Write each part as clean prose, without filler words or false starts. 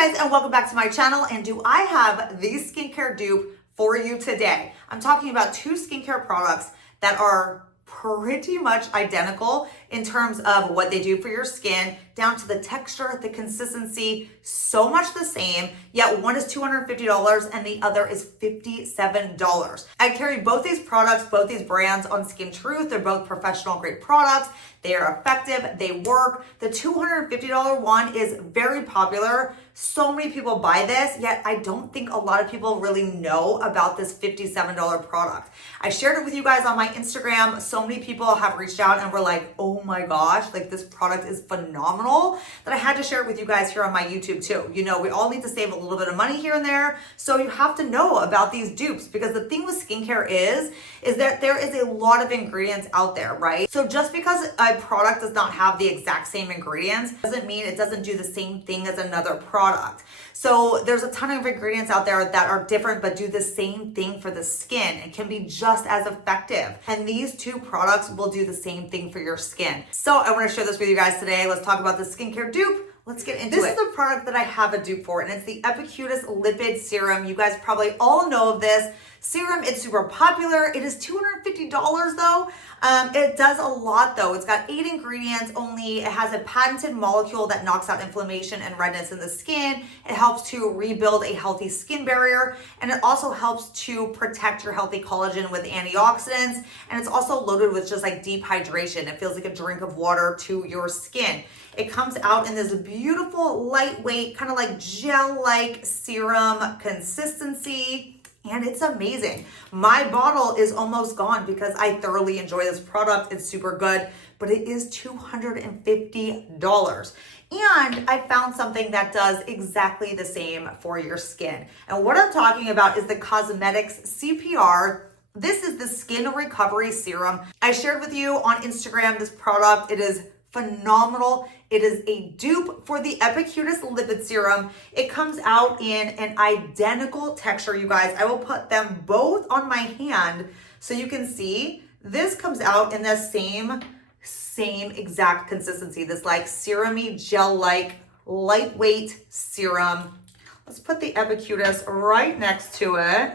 Hey guys, and welcome back to my channel. And do I have the skincare dupe for you today? I'm talking about two skincare products that are pretty much identical in terms of what they do for your skin, down to the texture, the consistency, so much the same, yet one is $250 and the other is $57. I carry both these products, both these brands on Skin Truth. They're both professional grade products. They are effective, they work. The $250 one is very popular. So many people buy this, yet I don't think a lot of people really know about this $57 product. I shared it with you guys on my Instagram. So many people have reached out and were like, oh my gosh, like this product is phenomenal, that I had to share it with you guys here on my YouTube too. You know, we all need to save a little bit of money here and there. So you have to know about these dupes, because the thing with skincare is that there is a lot of ingredients out there, right? So just because a product does not have the exact same ingredients doesn't mean it doesn't do the same thing as another product. So there's a ton of ingredients out there that are different but do the same thing for the skin and can be just as effective. And these two products will do the same thing for your skin. So I want to share this with you guys today. Let's talk about the skincare dupe. Let's get into it. This is the product that I have a dupe for, and it's the Epicutis Lipid Serum. You guys probably all know of this serum. It's super popular. It is $250 though. It does a lot though. It's got 8 ingredients only. It has a patented molecule that knocks out inflammation and redness in the skin. It helps to rebuild a healthy skin barrier, and it also helps to protect your healthy collagen with antioxidants. And it's also loaded with just like deep hydration. It feels like a drink of water to your skin. It comes out in this beautiful, lightweight, kind of like gel-like serum consistency, and it's amazing. My bottle is almost gone because I thoroughly enjoy this product. It's super good, but it is $250. And I found something that does exactly the same for your skin. And what I'm talking about is the Cosmetics CPR. This is the Skin Recovery Serum. I shared with you on Instagram this product. It is phenomenal. It is a dupe for the Epicutis Lipid Serum. It comes out in an identical texture, you guys. I will put them both on my hand so you can see. This comes out in the same exact consistency. This like serum-y, gel-like, lightweight serum. Let's put the Epicutis right next to it.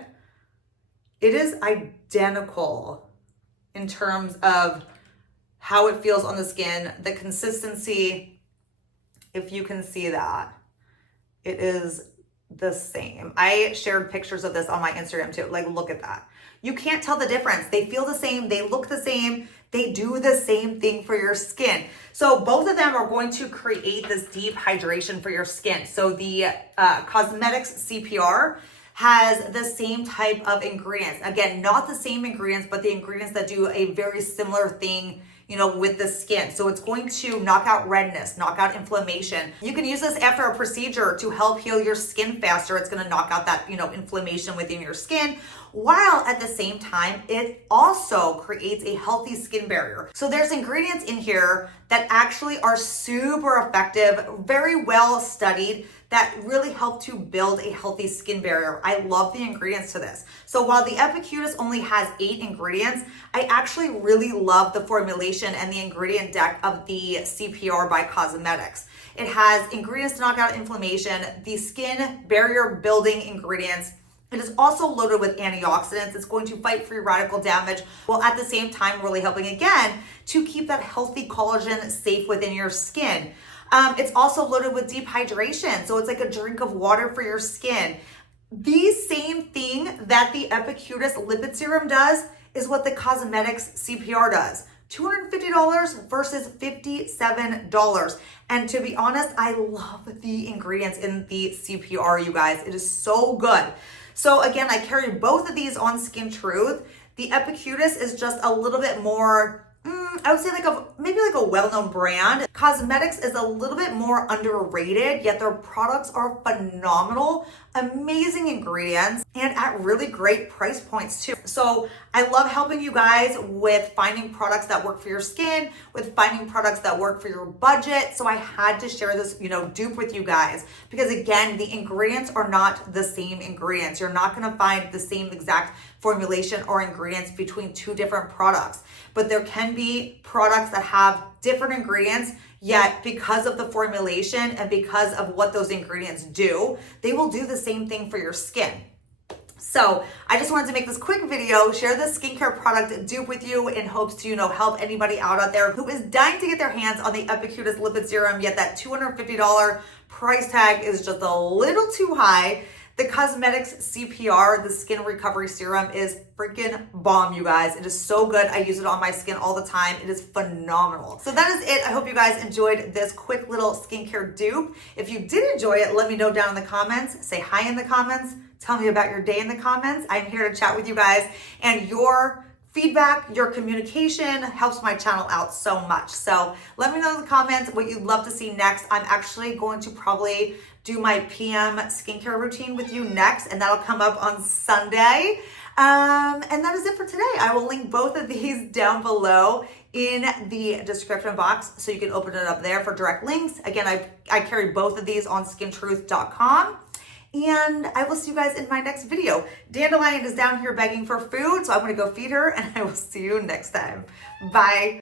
It is identical in terms of how it feels on the skin, the consistency, if you can see that, it is the same. I shared pictures of this on my Instagram too. Like, look at that. You can't tell the difference. They feel the same, they look the same, they do the same thing for your skin. So both of them are going to create this deep hydration for your skin. So the Cosmetics CPR has the same type of ingredients. Again, not the same ingredients, but the ingredients that do a very similar thing, you know, with the skin. So it's going to knock out redness, knock out inflammation. You can use this after a procedure to help heal your skin faster. It's gonna knock out that, you know, inflammation within your skin, while at the same time, it also creates a healthy skin barrier. So there's ingredients in here that actually are super effective, very well studied, that really help to build a healthy skin barrier. I love the ingredients to this. So while the Epicutis only has 8 ingredients, I actually really love the formulation and the ingredient deck of the CPR by Cosmetics. It has ingredients to knock out inflammation, the skin barrier building ingredients. It is also loaded with antioxidants. It's going to fight free radical damage, while at the same time really helping again to keep that healthy collagen safe within your skin. It's also loaded with deep hydration, so it's like a drink of water for your skin. The same thing that the Epicutis Lipid Serum does is what the Cosmetics CPR does. $250 versus $57. And to be honest, I love the ingredients in the CPR, you guys. It is so good. So again, I carry both of these on Skin Truth. The Epicutis is just a little bit more, I would say maybe like a well-known brand. Cosmetics is a little bit more underrated, yet their products are phenomenal. Amazing ingredients. and at really great price points too. So I love helping you guys with finding products that work for your skin, with finding products that work for your budget. So I had to share this, dupe with you guys, because again, the ingredients are not the same ingredients. You're not gonna find the same exact formulation or ingredients between two different products, but there can be products that have different ingredients, yet because of the formulation and because of what those ingredients do, they will do the same thing for your skin. So I just wanted to make this quick video, share this skincare product dupe with you in hopes to, help anybody out there who is dying to get their hands on the Epicurious Lipid Serum, yet that $250 price tag is just a little too high. The Cosmetics CPR, the Skin Recovery Serum, is freaking bomb, you guys. It is so good. I use it on my skin all the time. It is phenomenal. So that is it. I hope you guys enjoyed this quick little skincare dupe. If you did enjoy it, let me know down in the comments. Say hi in the comments. Tell me about your day in the comments. I'm here to chat with you guys, and your feedback, your communication helps my channel out so much. So let me know in the comments what you'd love to see next. I'm actually going to probably do my PM skincare routine with you next, and that'll come up on Sunday. And that is it for today. I will link both of these down below in the description box so you can open it up there for direct links. Again, I carry both of these on skintruth.com. And I will see you guys in my next video. Dandelion is down here begging for food, so I'm gonna go feed her, and I will see you next time. Bye.